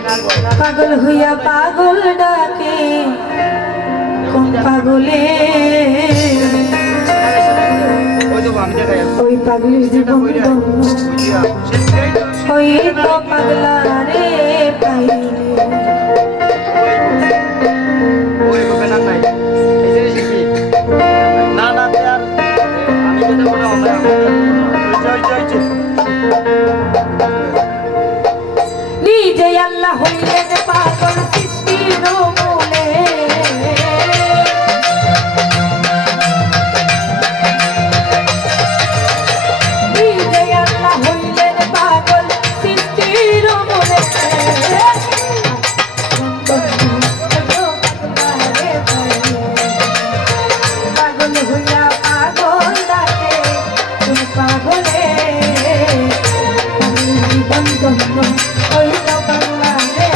পাগল হইয়া পাগল ডাকে কোন পাগলে ওই পাগলের জীবন ওই তো পাগলা রে পাইলে নিজে আল্লাহ হইলেন পাগল সৃষ্টির মূলে নিজে আল্লাহ হইলেন পাগল সৃষ্টির মূলে পাগল হইয়া পাগল ডাকে তুমি পাগলে ওই তো পাগলা রে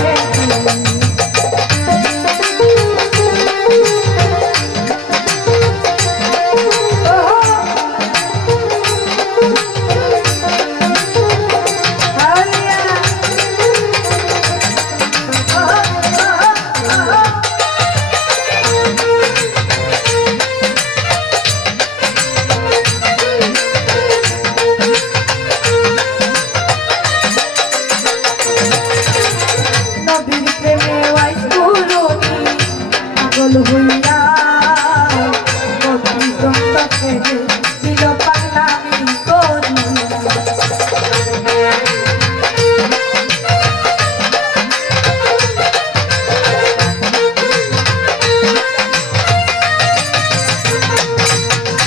পাগল হইয়া দিল পাগলামি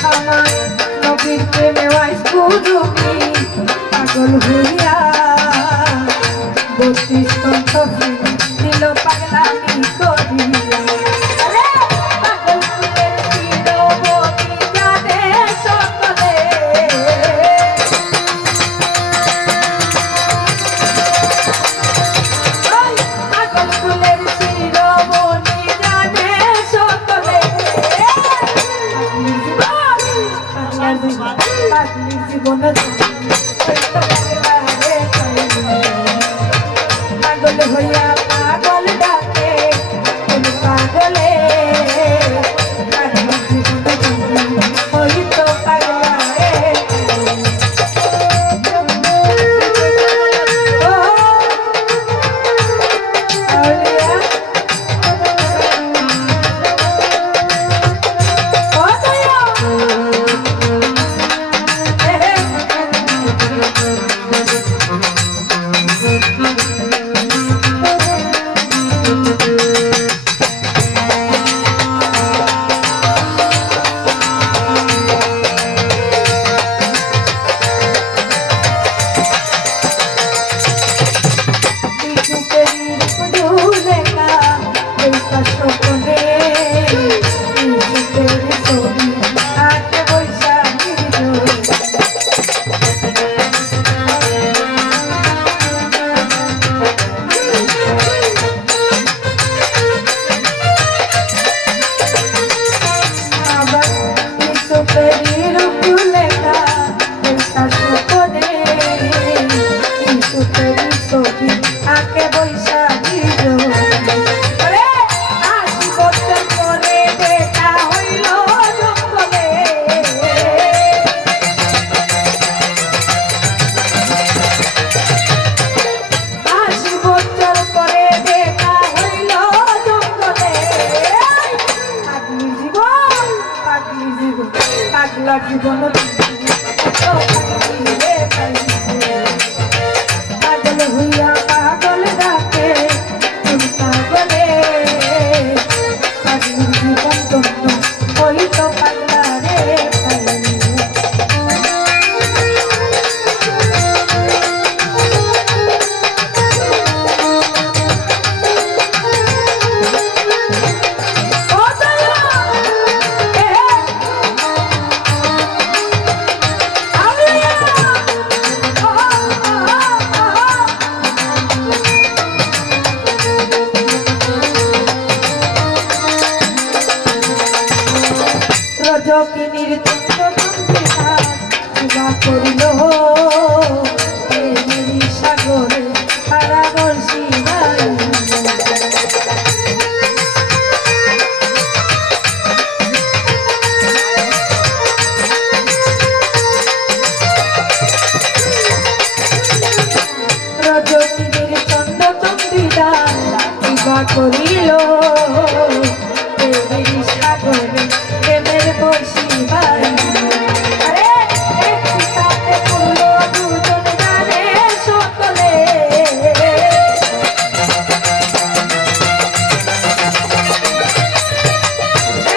আমার নবীর প্রেমে ওয়াইস কুরুমি পাগল হইয়া 32 কণ্ঠ দিল পাগলামি করিয়া পাগল হইয়া পাগল ডাকে পাগলে হইতো পাগলা জীবন পাগল হইয়া পাগল ডাকে পাগলে পাগল জীবন ওই তো পাগলা রে বিধান কিবা করিল প্রেমের সাগরে প্রেমের বসি বাড়ি আরে একটি সাথে পড়লো দুজন জানে সকলে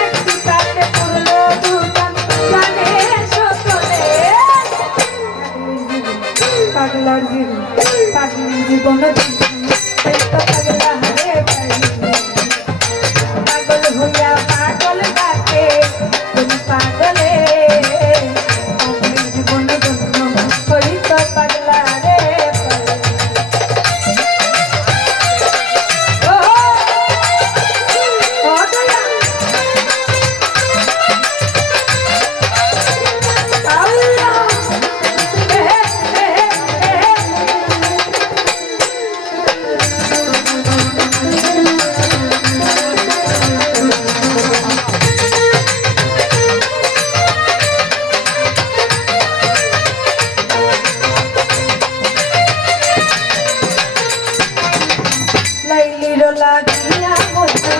একটি সাথে পড়লো দুজন জানে সকলে পাগলার জীবন পাগলি জীবন পাগলা রে পাগল হইয়া পাগল ডাকে তুমি পাগলে পাগলি জীবন জন্য হইত পাগলা রে লাইলির লাগিয়া মতো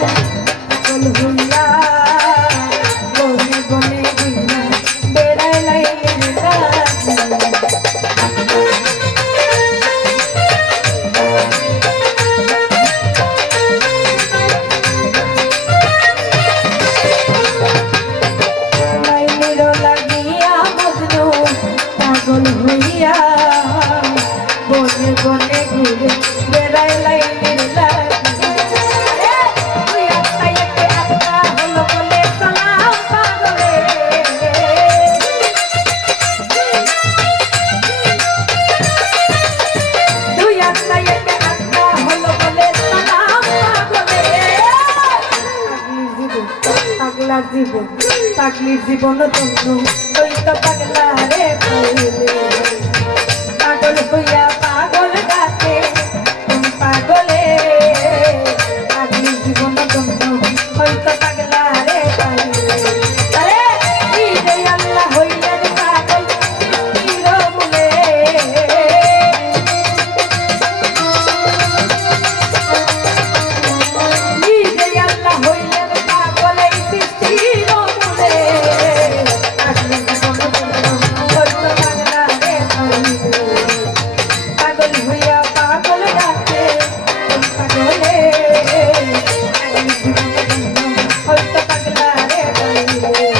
পাগল হইয়া বনে বনে ঘুরিয়া বেড়ায় লাইলির লাগিয়া লাইলির লাগিয়া মজনু পাগল হইয়া বনে বনে ঘুরে বেড়ায় লাইলির পাগলার জীবন পাগলির জীবন তন্ন ওই তো পাগলা রে পাগল হইয়া পাগল ডাকে তুমি পাগলে পাগলির জীবন তন্ন ওই তো পাগলা রে আরে যে আল্লাহ হইলেন পাগল সৃষ্টির মূলে যে আল্লাহ হইলেন পাগল এই সৃষ্টির মূলে পাগলির জীবন তন্ন ওই তো পাগলা রে পাগল হইয়া পাগল ডাকে তুমি পাগলে পাগলির জীবন তন্ন ওই তো পাগলা রে